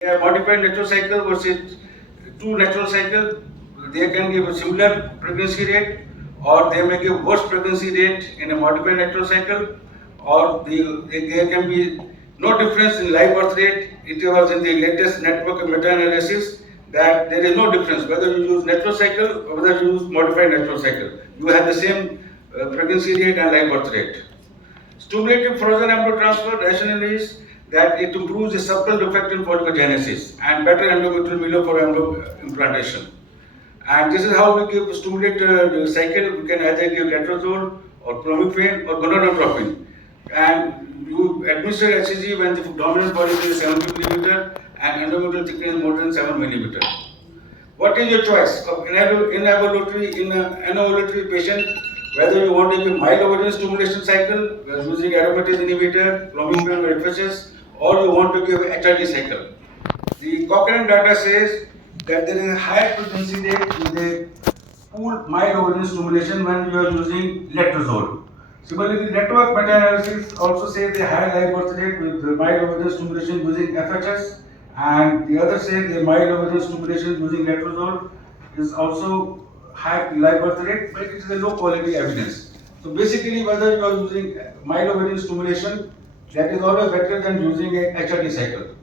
A modified natural cycle versus true natural cycle, they can give a similar pregnancy rate, or they may give worse pregnancy rate in a modified natural cycle, or there can be no difference in live birth rate. It was in the latest network meta-analysis that there is no difference whether you use natural cycle or whether you use modified natural cycle. You have the same pregnancy rate and live birth rate. Stimulated frozen embryo transfer rationale is that it improves the subtle defect in follicogenesis and better endometrial milieu for embryo implantation. And this is how we give stimulated cycle. We can either give letrozole or clomiphene or gonadotropin. And you administer HCG when the dominant follicle is 70 millimeter and endometrial thickness is more than 7 millimeter. What is your choice of anovulatory patient? Whether you want to give mild ovarian stimulation cycle using aromatase inhibitor, clomiphene or FSS, or you want to give HRT cycle. The Cochrane data says that there is a higher frequency rate with a pooled mild ovarian stimulation when you are using letrozole. Similarly, the network meta-analysis also says the high live birth rate with the mild ovarian stimulation using FHS, and the other says the mild ovarian stimulation using letrozole is also high live birth rate, but it is a low quality evidence. So basically, whether you are using mild ovarian stimulation, that is always better than using a HRT cycle.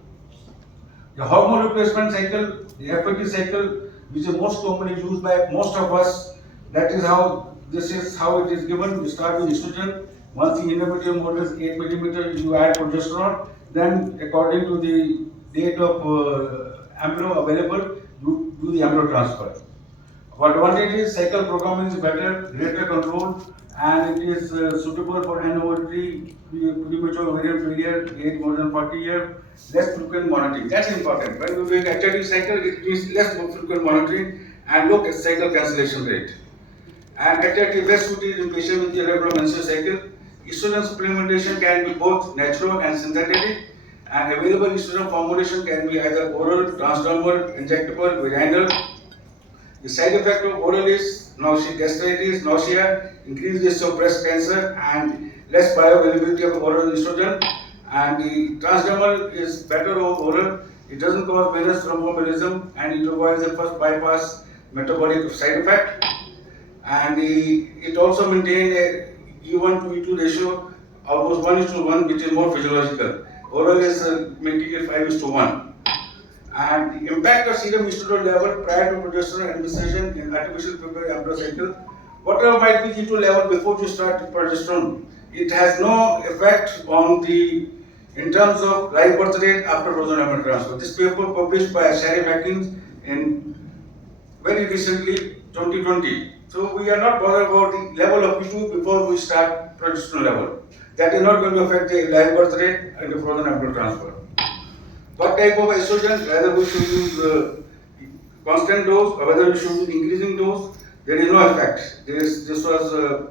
The hormone replacement cycle, the FAT cycle, which is most commonly used by most of us, this is how it is given. You start with estrogen. Once the endometrium mode is 8 millimeter, you add progesterone. Then, according to the date of embryo available, you do the embryo transfer. What advantage is cycle programming is better, greater control, and it is suitable for anovulatory, premature ovarian failure, age more than 40 years, less frequent monitoring. That's important. When you doing HRT cycle, it means less frequent monitoring and low cycle cancellation rate. And HRT best suited in patients with irregular menstrual cycle. Estrogen supplementation can be both natural and synthetic, and available estrogen formulation can be either oral, transdermal, injectable, vaginal. The side effect of oral is nausea, gastritis, nausea, increased risk of breast cancer, and less bioavailability of oral estrogen. And the transdermal is better over oral. It doesn't cause venous thromboembolism, and it avoids the first bypass metabolic side effect. And it also maintains a E1 to E2 ratio almost 1:1, which is more physiological. Oral is making it 5:1. And the impact of serum estrogen level prior to progesterone administration in artificial prepared embryo cycle, whatever might be E2 level before you start progesterone, it has no effect on in terms of live birth rate after frozen embryo transfer. This paper published by Sherry Mackins in very recently, 2020. So we are not bothered about the level of E2 before we start progesterone level. That is not going to affect the live birth rate and the frozen embryo transfer. What type of estrogen, whether we should use constant dose or whether we should use increasing dose, there is no effect. This was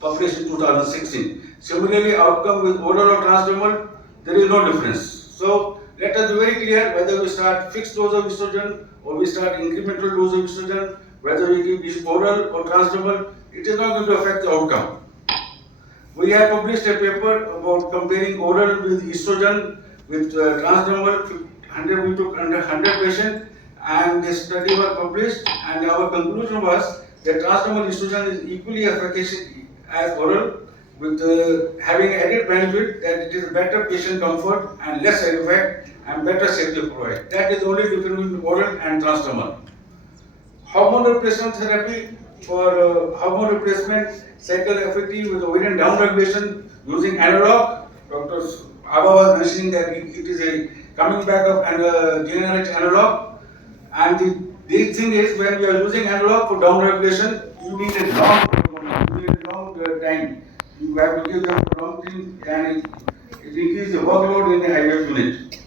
published in 2016. Similarly, outcome with oral or transdermal, there is no difference. So let us be very clear whether we start fixed dose of estrogen or we start incremental dose of estrogen, whether we give oral or transdermal, it is not going to affect the outcome. We have published a paper about comparing oral with estrogen with transdermal. 100 we took under 100 patients, and the study was published, and our conclusion was that transdermal estrogen is equally efficacious as oral, with having added benefit that it is better patient comfort and less side effect and better safety provide. That is the only difference between oral and transdermal. Hormone replacement therapy for hormone replacement cycle FAT with ovarian downregulation using analog. Dr. Abha was mentioning that it is a coming back of GnRH analog, and the thing is when we are using analog for downregulation, you need a long time. You have to give them a long thing, and it increases the workload in the IVF unit.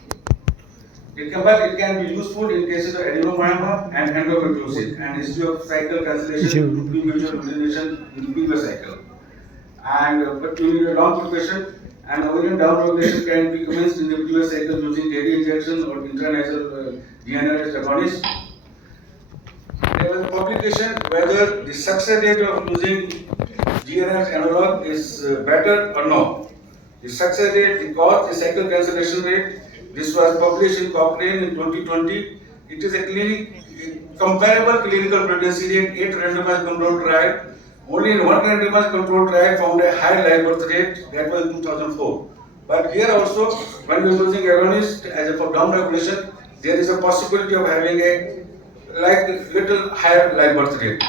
It can be useful in cases of adenomyoma and endometriosis and history of cycle cancellation, premature urination in the previous cycle. But you need a long preparation, and ovarian downregulation can be commenced in the previous cycle using daily injection or intranasal GnRH agonist. There was a publication whether the success rate of using GnRH analog is better or no. The success rate, the cost, the cycle cancellation rate, This was published in Cochrane in 2020. It is a comparable clinical pregnancy rate, 8 randomized controlled trial. Only in one randomized controlled trial found a high live birth rate, that was in 2004. But here also, when we are using agonist as a for down regulation, there is a possibility of having a little higher live birth rate.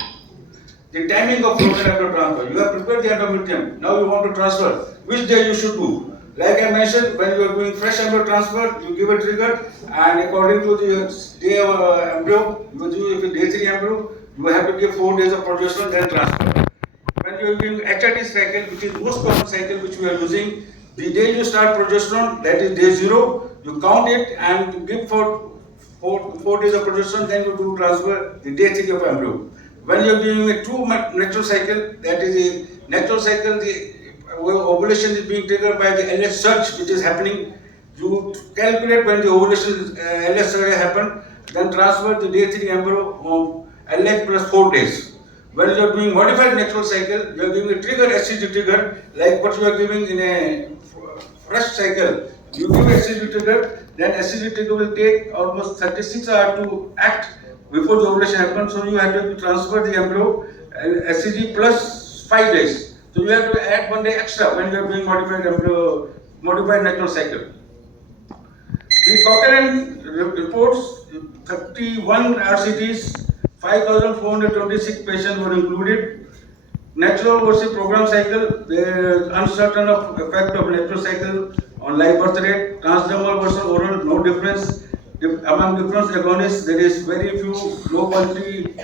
The timing of frozen embryo transfer. You have prepared the endometrium. Now you want to transfer. Which day you should do? Like I mentioned, when you are doing fresh embryo transfer, you give a trigger, and according to the day of embryo, you do if it's day 3 embryo, you have to give 4 days of progesterone, then transfer. When you are doing HRT cycle, which is most common cycle which we are using, the day you start progesterone, that is day 0, you count it and you give for 4 days of progesterone, then you do transfer the day 3 of embryo. When you are doing a true natural cycle, that is a natural cycle, the ovulation is being triggered by the LH surge which is happening. You calculate when the ovulation LH surge happened, then transfer the day 3 embryo of LH plus 4 days. When you are doing modified natural cycle, you are giving a trigger, SCG trigger, like what you are giving in a fresh cycle. You give SCG trigger, then SCG trigger will take almost 36 hours to act before the ovulation happens. So you have to transfer the embryo SCG plus 5 days. So you have to add 1 day extra when you are doing modified natural cycle. The Cochrane reports 31 RCTs, 5,426 patients were included. Natural versus program cycle, there is uncertain of effect of natural cycle on live birth rate. Transdermal versus oral, no difference. Among difference agonists, there is very few low quality